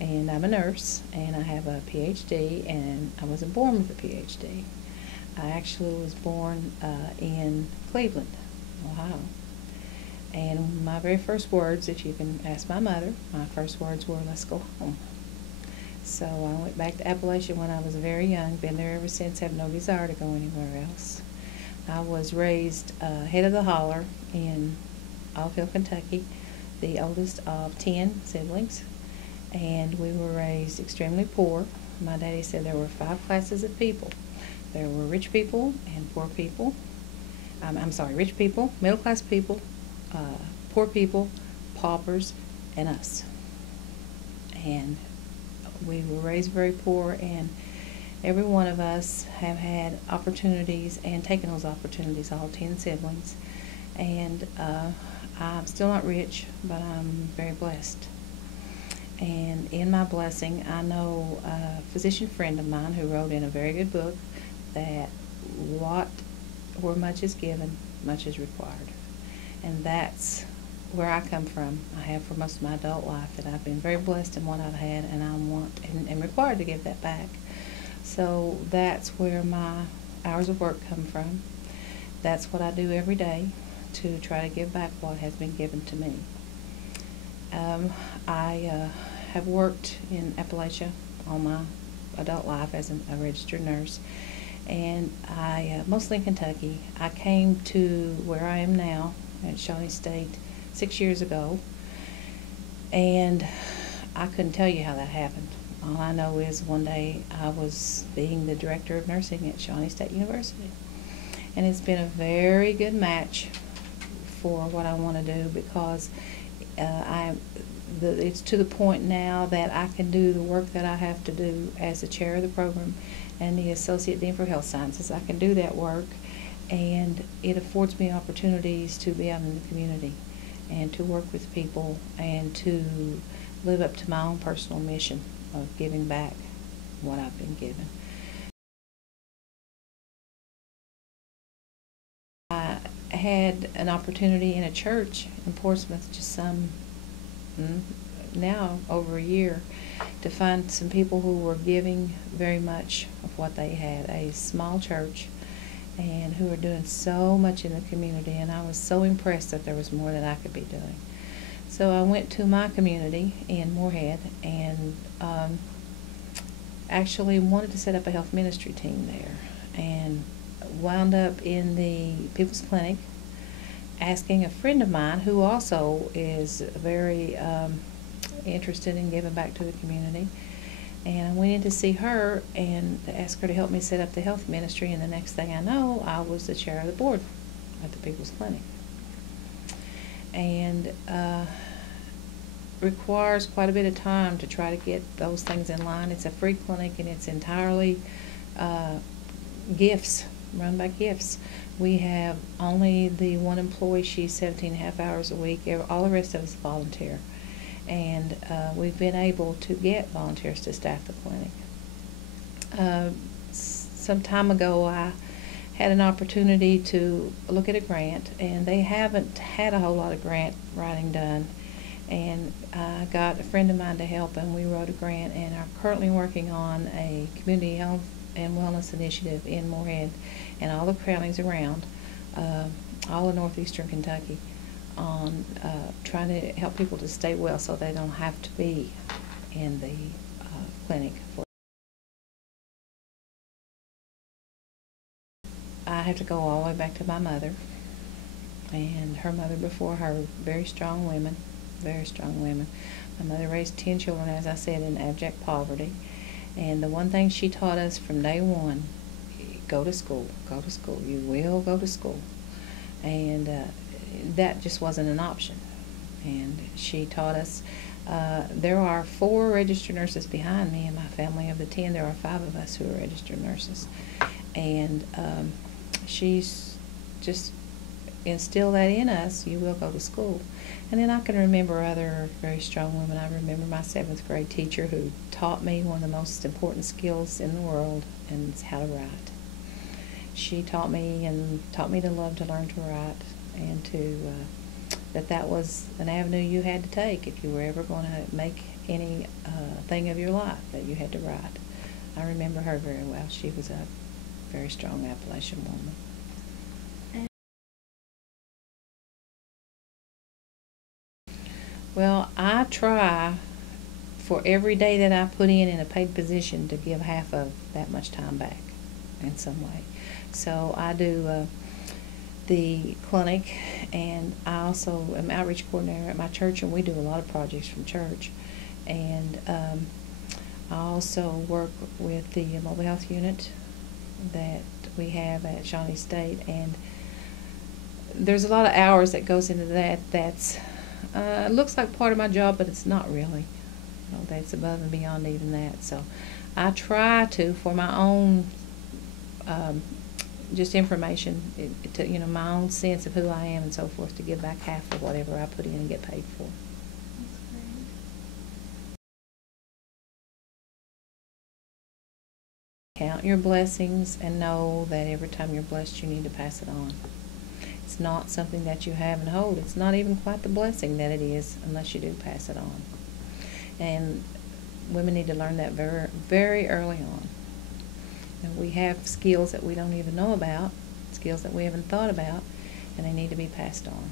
and I'm a nurse, and I have a PhD, and I wasn't born with a PhD. I actually was born in Cleveland, Ohio. And my very first words, if you can ask my mother, my first words were, "Let's go home." So I went back to Appalachia when I was very young, been there ever since, have no desire to go anywhere else. I was raised head of the holler in AppaPhil's, Kentucky, the oldest of 10 siblings, and we were raised extremely poor. My daddy said there were 5 classes of people. There were rich people and poor people. Rich people, middle class people, poor people, paupers, and us. And we were raised very poor, and every one of us have had opportunities and taken those opportunities, all 10 siblings. And I'm still not rich, but I'm very blessed. And in my blessing, I know a physician friend of mine who wrote in a very good book that where much is given, much is required. And that's where I come from. I have for most of my adult life, that I've been very blessed in what I've had, and I want and required to give that back. So that's where my hours of work come from. That's what I do every day to try to give back what has been given to me. I have worked in Appalachia all my adult life as a registered nurse, and I mostly in Kentucky. I came to where I am now at Shawnee State 6 years ago, and I couldn't tell you how that happened. All I know is one day I was being the director of nursing at Shawnee State University, and it's been a very good match for what I want to do, because it's to the point now that I can do the work that I have to do as the chair of the program and the Associate Dean for Health Sciences. I can do that work, and it affords me opportunities to be out in the community and to work with people and to live up to my own personal mission of giving back what I've been given. I had an opportunity in a church in Portsmouth just now over a year to find some people who were giving very much of what they had, a small church, and who are doing so much in the community, and I was so impressed that there was more that I could be doing. So I went to my community in Moorhead and actually wanted to set up a health ministry team there, and wound up in the People's Clinic asking a friend of mine who also is very interested in giving back to the community. And I went in to see her and asked her to help me set up the health ministry, and the next thing I know, I was the chair of the board at the People's Clinic. And requires quite a bit of time to try to get those things in line. It's a free clinic, and it's entirely gifts, run by gifts. We have only the one employee. She's 17.5 hours a week. All the rest of us volunteer. And we've been able to get volunteers to staff the clinic. Some time ago, I had an opportunity to look at a grant, and they haven't had a whole lot of grant writing done. And I got a friend of mine to help, and we wrote a grant, and are currently working on a community health and wellness initiative in Moorhead and all the counties around, all of northeastern Kentucky, on trying to help people to stay well so they don't have to be in the clinic. I have to go all the way back to my mother and her mother before her. Very strong women, very strong women. My mother raised 10 children, as I said, in abject poverty, and the one thing she taught us from day one: go to school, go to school, you will go to school. And that just wasn't an option. And she taught us, there are 4 registered nurses behind me in my family. Of the 10, there are 5 of us who are registered nurses. And she's just instilled that in us: you will go to school. And then I can remember other very strong women. I remember my 7th grade teacher who taught me one of the most important skills in the world, and it's how to write. She taught me to love to learn to write, and to that was an avenue you had to take if you were ever going to make any thing of your life, that you had to write. I remember her very well. She was a very strong Appalachian woman. Well, I try for every day that I put in a paid position to give half of that much time back in some way. So I do the clinic, and I also am outreach coordinator at my church, and we do a lot of projects from church. And I also work with the mobile health unit that we have at Shawnee State, and there's a lot of hours that goes into that. That's it looks like part of my job, but it's not really. You know, that's above and beyond even that. So I try to, for my own just information, to, you know, my own sense of who I am and so forth, to give back half of whatever I put in and get paid for. That's great. Count your blessings and know that every time you're blessed, you need to pass it on. It's not something that you have and hold. It's not even quite the blessing that it is unless you do pass it on. And women need to learn that very, very early on. And we have skills that we don't even know about, skills that we haven't thought about, and they need to be passed on.